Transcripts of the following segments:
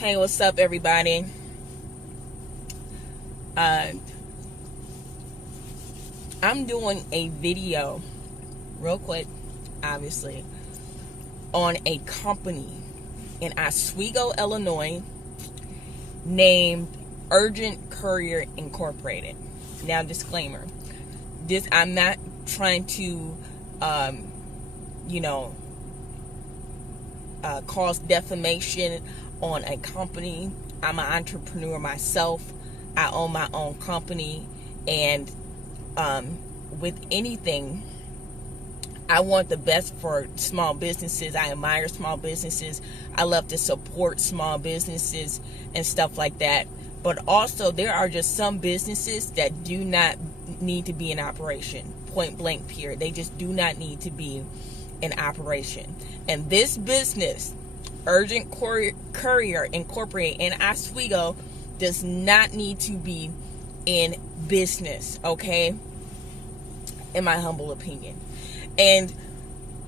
Hey, what's up, everybody? I'm doing a video real quick, obviously, on a company in Oswego, Illinois named Urgent Courier Incorporated. Now, disclaimer, I'm not trying to cause defamation on a company. I'm an entrepreneur myself. I own my own company, and with anything, I want the best for small businesses. I admire small businesses. I love to support small businesses and stuff like that. But also, there are just some businesses that do not need to be in operation. Point blank, period. They just do not need to be in operation. And this business, Urgent Courier Incorporated in Oswego, does not need to be in business, okay? In my humble opinion. And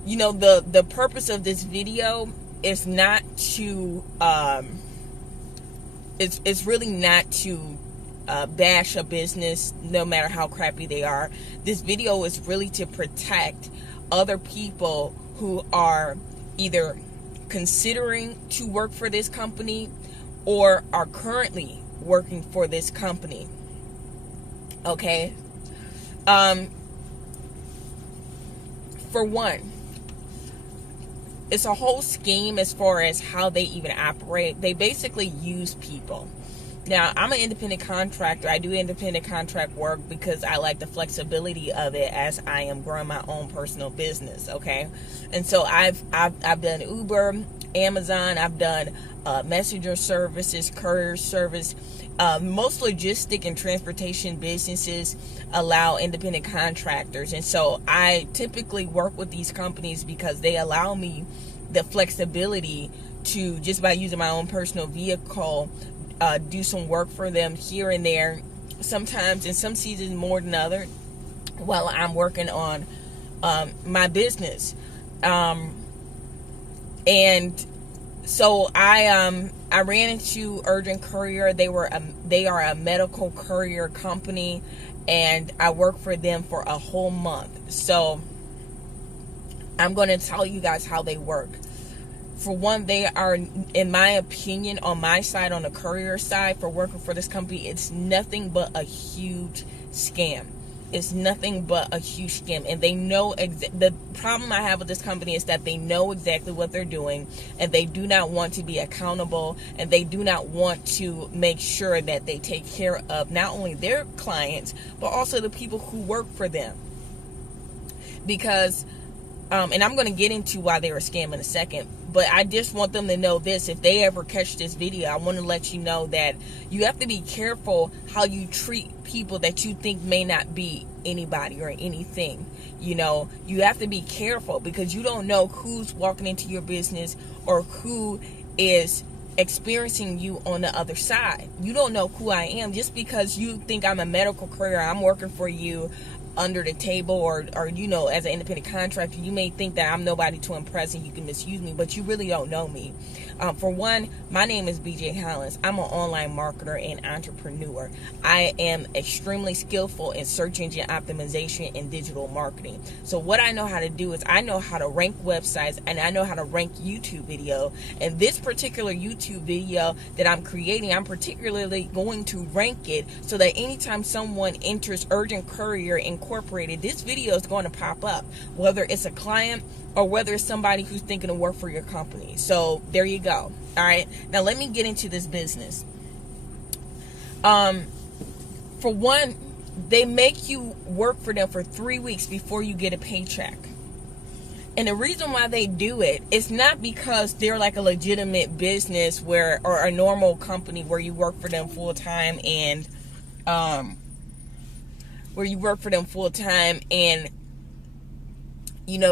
the purpose of this video is not to it's really not to bash a business, no matter how crappy they are. This video is really to protect other people who are either considering to work for this company or are currently working for this company. Okay? For one, it's a whole scheme as far as how they even operate. They basically use people. Now, I'm an independent contractor. I do independent contract work because I like the flexibility of it as I am growing my own personal business, okay? And so I've done Uber, Amazon, I've done messenger services, courier service. Most logistic and transportation businesses allow independent contractors, and so I typically work with these companies because they allow me the flexibility to, just by using my own personal vehicle, do some work for them here and there, sometimes in some seasons more than other, while I'm working on my business. And so I ran into Urgent Courier. They are a medical courier company, and I worked for them for a whole month. So I'm going to tell you guys how they work. For one, they are, in my opinion, on my side, on the courier side, for working for this company, it's nothing but a huge scam. It's nothing but a huge scam. And they know, the problem I have with this company is that they know exactly what they're doing, and they do not want to be accountable, and they do not want to make sure that they take care of not only their clients, but also the people who work for them. Because, and I'm going to get into why they were scamming in a second, but I just want them to know this. If they ever catch this video, I want to let you know that you have to be careful how you treat people that you think may not be anybody or anything. You have to be careful, because you don't know who's walking into your business or who is experiencing you on the other side. You don't know who I am. Just because you think I'm a medical courier, I'm working for you under the table, or as an independent contractor, you may think that I'm nobody to impress and you can misuse me, but you really don't know me. For one, my name is BJ Hollins. I'm an online marketer and entrepreneur. I am extremely skillful in search engine optimization and digital marketing. So what I know how to do is I know how to rank websites, and I know how to rank YouTube video. And this particular YouTube video that I'm creating, I'm particularly going to rank it so that anytime someone enters Urgent Courier Incorporated, this video is going to pop up, whether it's a client or whether it's somebody who's thinking to work for your company. So there you go. All right, now let me get into this business. For one, they make you work for them for 3 weeks before you get a paycheck. And the reason why they do it is not because they're like a legitimate business or a normal company where you work for them full time and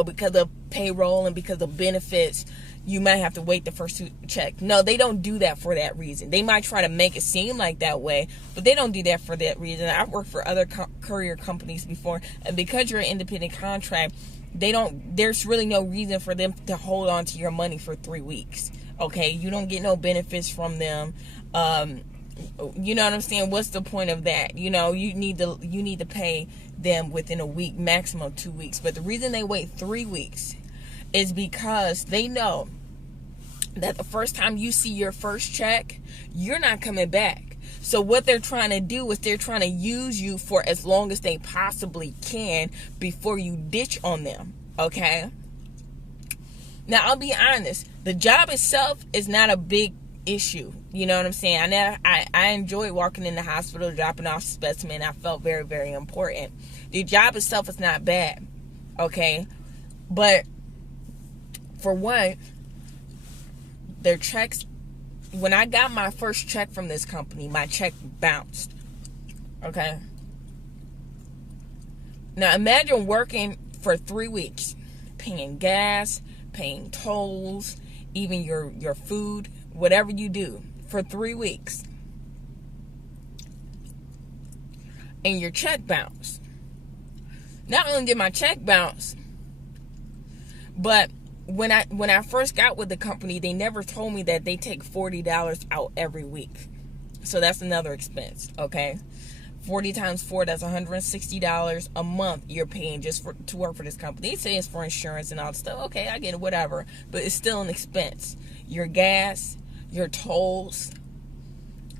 because of payroll and because of benefits, you might have to wait the first check. No, they don't do that for that reason. They might try to make it seem like that way, but they don't do that for that reason. I've worked for other courier companies before, and because you're an independent contract, there's really no reason for them to hold on to your money for 3 weeks. Okay, you don't get no benefits from them. You know what I'm saying? What's the point of that? You need to pay them within a week, maximum 2 weeks. But the reason they wait 3 weeks is because they know that the first time you see your first check, you're not coming back. So what they're trying to do is they're trying to use you for as long as they possibly can before you ditch on them. Okay? Now, I'll be honest. The job itself is not a big issue. You know what I'm saying? I enjoyed walking in the hospital, dropping off specimen. I felt very, very important. The job itself is not bad. Okay? But for one, their checks, when I got my first check from this company, my check bounced. Okay? Now imagine working for 3 weeks, paying gas, paying tolls, even your food, whatever you do, for 3 weeks. And your check bounced. Not only did my check bounce, but when I first got with the company, they never told me that they take $40 out every week. So that's another expense, okay? 40 times 4, that's $160 a month you're paying just to work for this company. They say it's for insurance and all that stuff. Okay, I get it, whatever. But it's still an expense. Your gas, your tolls,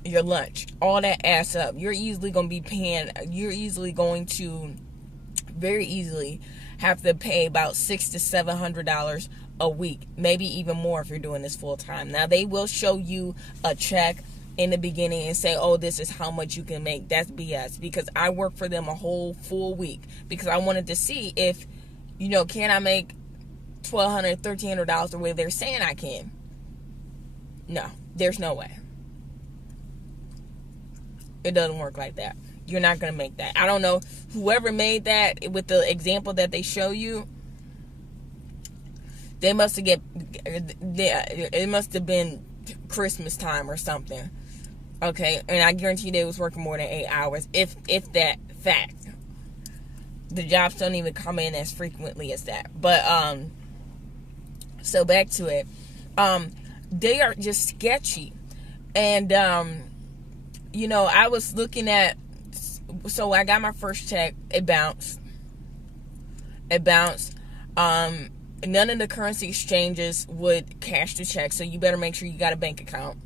your lunch, all that adds up. You're easily going to very easily have to pay about $600 to $700 a week, maybe even more if you're doing this full time. Now they will show you a check in the beginning and say, oh, this is how much you can make. That's BS, because I worked for them a whole full week because I wanted to see if, can I make $1,200, $1,300 the way they're saying I can. No, there's no way. It doesn't work like that. You're not going to make that. I don't know whoever made that with the example that they show you. It must have been Christmas time or something. Okay, and I guarantee you they was working more than 8 hours, if that fact. The jobs don't even come in as frequently as that. But so back to it. They are just sketchy. And I was looking at, so I got my first check, it bounced. None of the currency exchanges would cash the check, so you better make sure you got a bank account.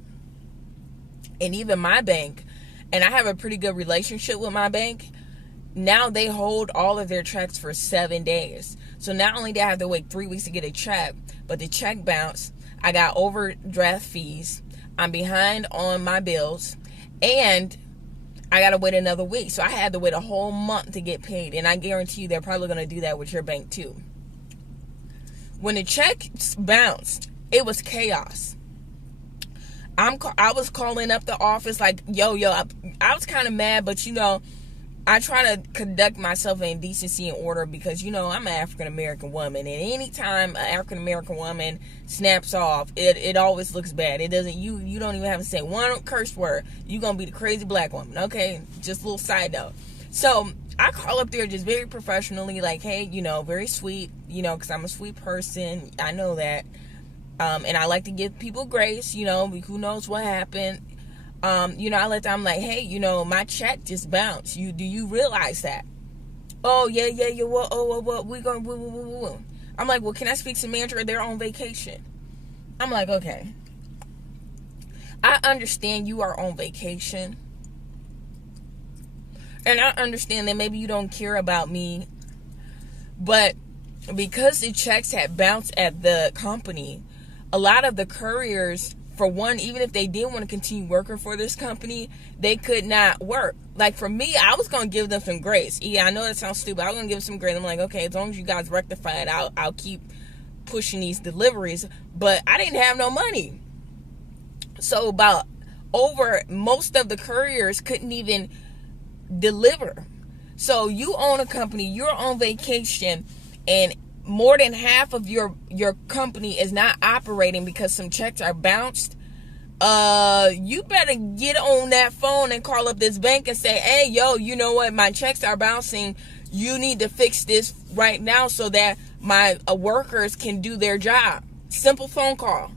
And even my bank, and I have a pretty good relationship with my bank, now they hold all of their checks for 7 days. So not only did I have to wait 3 weeks to get a check, but the check bounced. I got overdraft fees. I'm behind on my bills. And I got to wait another week. So I had to wait a whole month to get paid. And I guarantee you they're probably going to do that with your bank too. When the check bounced, it was chaos. I was calling up the office like, yo, I was kind of mad, but I try to conduct myself in decency and order because, I'm an African-American woman. And anytime an African-American woman snaps off, it always looks bad. It doesn't, you don't even have to say one curse word. You're going to be the crazy black woman. Okay. Just a little side note. So I call up there just very professionally, like, hey, very sweet, because I'm a sweet person. I know that. And I like to give people grace, who knows what happened. I let them, I'm like, hey, my check just bounced. Do you realize that? Oh, yeah. What? We going, I'm like, well, can I speak to the manager? They're on vacation. I'm like, okay. I understand you are on vacation. And I understand that maybe you don't care about me. But because the checks had bounced at the company, a lot of the couriers, for one, even if they did want to continue working for this company, they could not work. Like for me, I was going to give them some grace. Yeah, I know that sounds stupid. I was going to give them some grace. I'm like, okay, as long as you guys rectify it, I'll keep pushing these deliveries. But I didn't have no money. So most of the couriers couldn't even deliver. So you own a company, you're on vacation, and more than half of your company is not operating because some checks are bounced. You better get on that phone and call up this bank and say, hey, yo, you know what? My checks are bouncing. you need to fix this right now so that my workers can do their job. Simple phone call.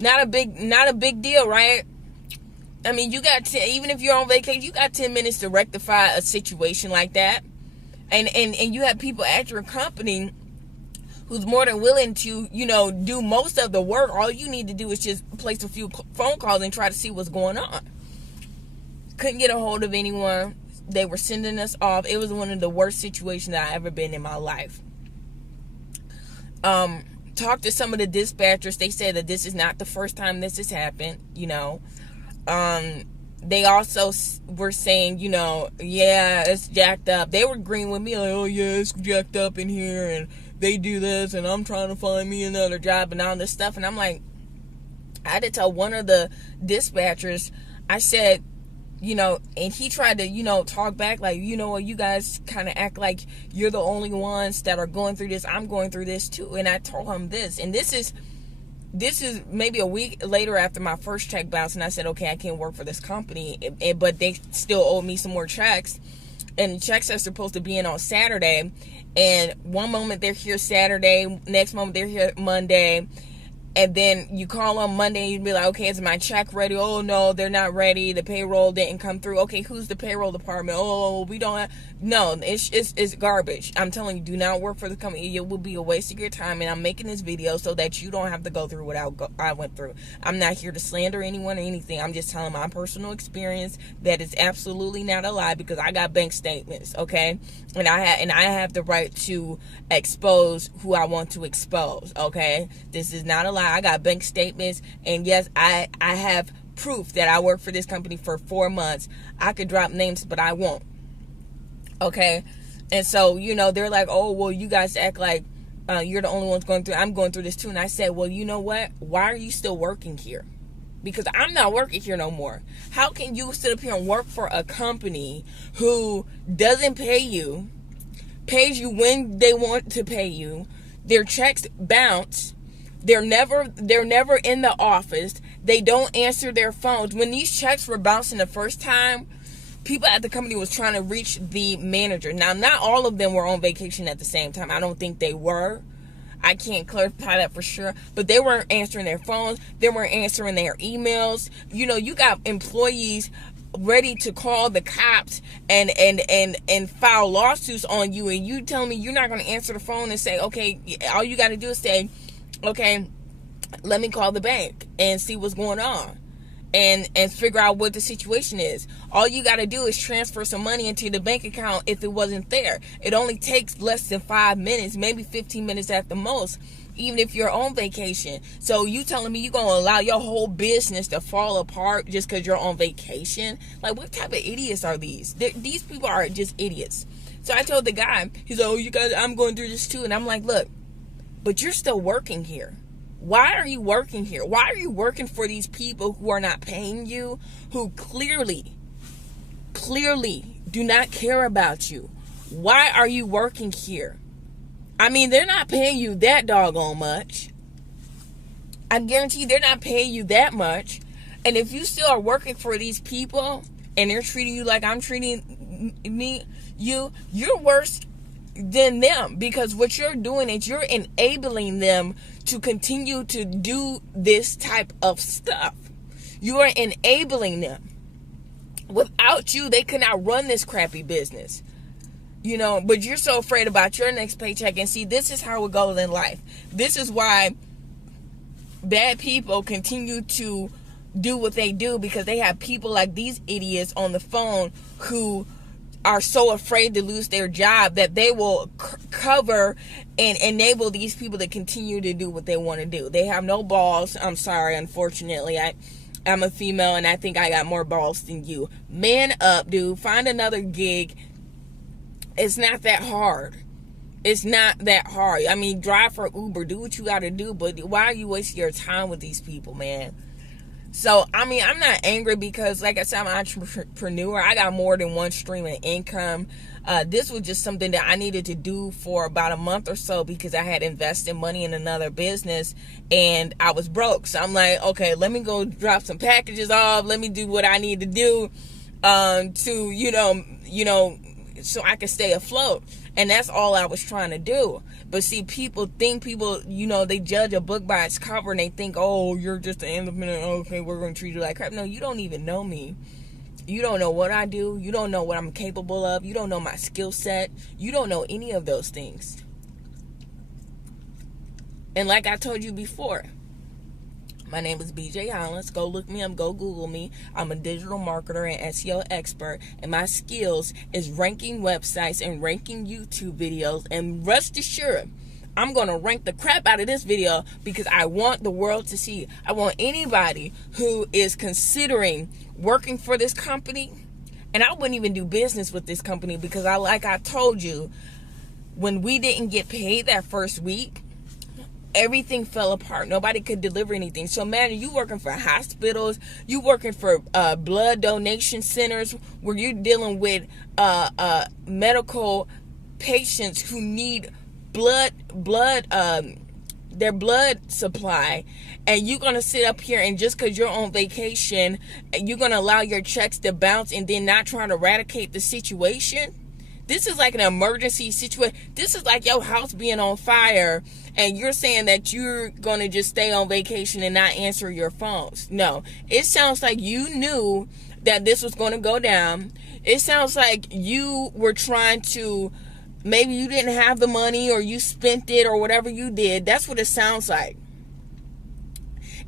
Not a big deal, right? I mean, you got even if you're on vacation, you got 10 minutes to rectify a situation like that. And you have people at your company who's more than willing to, do most of the work. All you need to do is just place a few phone calls and try to see what's going on. Couldn't get a hold of anyone. They were sending us off. It was one of the worst situations that I've ever been in my life. Talked to some of the dispatchers. They said that this is not the first time this has happened, They also were saying, yeah, it's jacked up. They were agreeing with me, like, oh, yeah, it's jacked up in here, and they do this, and I'm trying to find me another job, and all this stuff. And I'm like, I had to tell one of the dispatchers, I said, and he tried to, talk back, like, you guys kind of act like you're the only ones that are going through this. I'm going through this, too. And I told him this, and this is maybe a week later after my first check bounce, and I said, okay, I can't work for this company, but they still owe me some more checks, and checks are supposed to be in on Saturday, and one moment they're here Saturday, next moment they're here Monday, and then you call on Monday and you'd be like, okay, is my check ready? Oh, no, they're not ready. The payroll didn't come through. Okay, who's the payroll department? Oh, we don't have... No, it's garbage. I'm telling you, do not work for the company. It will be a waste of your time, and I'm making this video so that you don't have to go through what I went through. I'm not here to slander anyone or anything. I'm just telling my personal experience that is absolutely not a lie, because I got bank statements, okay? And I have the right to expose who I want to expose, okay? This is not a lie. I got bank statements, and yes, I have proof that I worked for this company for 4 months. I could drop names, but I won't. Okay? And so, they're like, oh, well, you guys act like you're the only ones going through. I'm going through this too. And I said, well, you know what? Why are you still working here? Because I'm not working here no more. How can you sit up here and work for a company who doesn't pay you, pays you when they want to pay you, their checks bounce, they're never in the office, they don't answer their phones. When these checks were bouncing the first time, people at the company was trying to reach the manager. Now, not all of them were on vacation at the same time. I don't think they were. I can't clarify that for sure. But they weren't answering their phones. They weren't answering their emails. You got employees ready to call the cops and file lawsuits on you, and you tell me you're not going to answer the phone and say, okay, all you got to do is say, okay, let me call the bank and see what's going on and figure out what the situation is. All you got to do is transfer some money into the bank account if it wasn't there. It only takes less than 5 minutes, maybe 15 minutes at the most, even if you're on vacation. So you telling me you're going to allow your whole business to fall apart just because you're on vacation? Like, what type of idiots are these? These people are just idiots. So I told the guy, he's like, oh, you guys, I'm going through this too. And I'm like, look, but you're still working here. Why are you working here? Why are you working for these people who are not paying you, who clearly do not care about you? Why are you working here? I mean, they're not paying you that doggone much. I guarantee they're not paying you that much. And if you still are working for these people and they're treating you like I'm treating you're worse than them, because what you're doing is you're enabling them to continue to do this type of stuff. You are enabling them. Without you, they could not run this crappy business. But you're so afraid about your next paycheck. And see, this is how it goes in life. This is why bad people continue to do what they do, because they have people like these idiots on the phone who are so afraid to lose their job that they will cover and enable these people to continue to do what they want to do. They have no balls. I'm sorry, unfortunately. I'm a female, and I think I got more balls than you. Man up, dude. Find another gig. It's not that hard. It's not that hard. I mean, drive for Uber. Do what you got to do, but why are you wasting your time with these people, man? So, I mean, I'm not angry because, like I said, I'm an entrepreneur. I got more than one stream of income. This was just something that I needed to do for about a month or so because I had invested money in another business and I was broke. So I'm like, okay, let me go drop some packages off. Let me do what I need to do to, so I could stay afloat. And that's all I was trying to do. But see, people, you know, they judge a book by its cover, and they think, oh, you're just an independent, okay, we're going to treat you like crap. No, you don't even know me. You don't know what I do. You don't know what I'm capable of. You don't know my skill set. You don't know any of those things. And like I told you before, my name is BJ Hollins. Go look me up. Go Google me. I'm a digital marketer and SEO expert. And my skills is ranking websites and ranking YouTube videos. And rest assured, I'm going to rank the crap out of this video because I want the world to see. I want anybody who is considering working for this company. And I wouldn't even do business with this company because like I told you, when we didn't get paid that first week, everything fell apart. Nobody could deliver anything. So imagine you working for hospitals, you working for blood donation centers where you're dealing with medical patients who need their blood supply, and you're gonna sit up here and just because you're on vacation, you're gonna allow your checks to bounce and then not trying to eradicate the situation. This is like an emergency situation. This is like your house being on fire and you're saying that you're going to just stay on vacation and not answer your phones. No, it sounds like you knew that this was going to go down. It sounds like you were trying to, maybe you didn't have the money or you spent it or whatever you did. That's what it sounds like.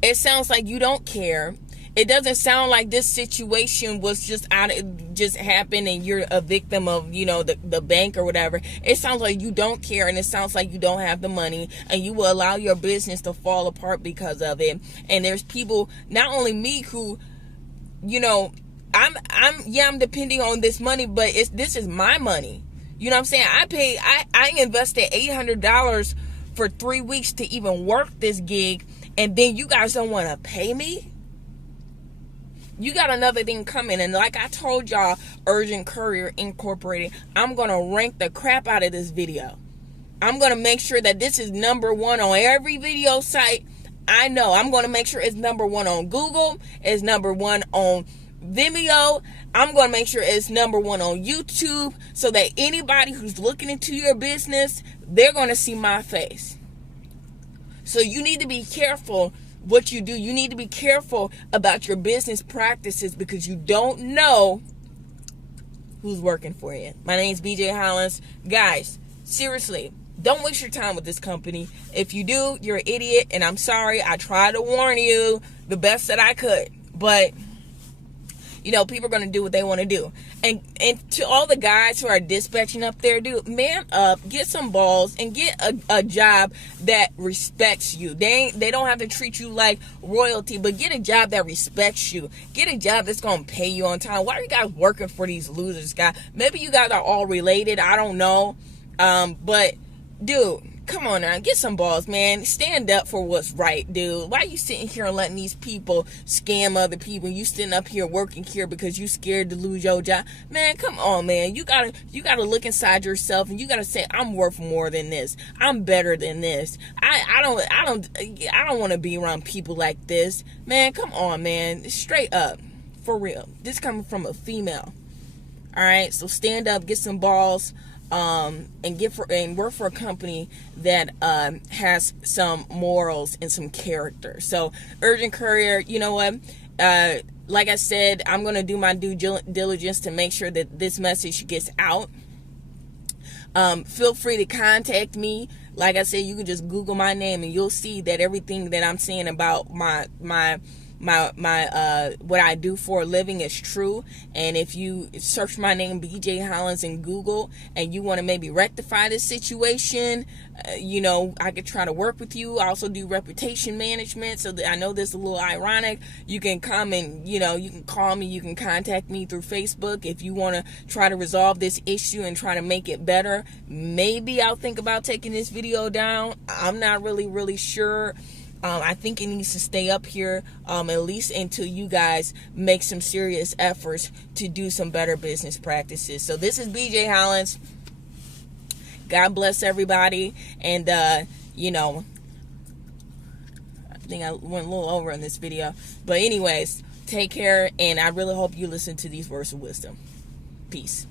It sounds like you don't care. It doesn't sound like this situation was just happened and you're a victim of, you know, the bank or whatever. It sounds like you don't care, and it sounds like you don't have the money, and you will allow your business to fall apart because of it. And there's people, not only me, who, you know, I'm depending on this money, but this is my money. You know what I'm saying? I invested $800 for 3 weeks to even work this gig, and then you guys don't want to pay me? You got another thing coming, and like I told y'all, Urgent Courier Incorporated, I'm going to rank the crap out of this video. I'm going to make sure that this is number one on every video site. I know. I'm going to make sure it's number one on Google. It's number one on Vimeo. I'm going to make sure it's number one on YouTube so that anybody who's looking into your business, they're going to see my face. So you need to be careful what you do. You need to be careful about your business practices because you don't know who's working for you. My name's BJ Hollins. Guys, seriously, don't waste your time with this company. If you do, you're an idiot, and I'm sorry. I tried to warn you the best that I could, but you know, people are going to do what they want to do. And to all the guys who are dispatching up there, dude, man up, get some balls, and get a job that respects you. They don't have to treat you like royalty, but get a job that respects you. Get a job that's going to pay you on time. Why are you guys working for these losers, guys? Maybe you guys are all related. I don't know. But, dude, come on now, get some balls, man. Stand up for what's right, dude. Why are you sitting here and letting these people scam other people? You sitting up here working here because you scared to lose your job? Man, come on, man. You gotta look inside yourself and you gotta say, I'm worth more than this. I'm better than this. I don't want to be around people like this. Man, come on, man. Straight up. For real. This coming from a female. All right, so stand up, get some balls. And work for a company that has some morals and some character. So Urgent Courier, you know what? Like I said, I'm going to do my due diligence to make sure that this message gets out. Feel free to contact me. Like I said, you can just Google my name and you'll see that everything that I'm saying about my what I do for a living is true. And if you search my name BJ Hollins in Google and you want to maybe rectify this situation, you know, I could try to work with you. I also do reputation management, so that I know this is a little ironic. You can come and, you know, you can call me, you can contact me through Facebook if you want to try to resolve this issue and try to make it better. Maybe I'll think about taking this video down. I'm not really sure. I think it needs to stay up here at least until you guys make some serious efforts to do some better business practices. So this is BJ Hollins. God bless everybody. And, you know, I think I went a little over in this video. But anyways, take care. And I really hope you listen to these words of wisdom. Peace.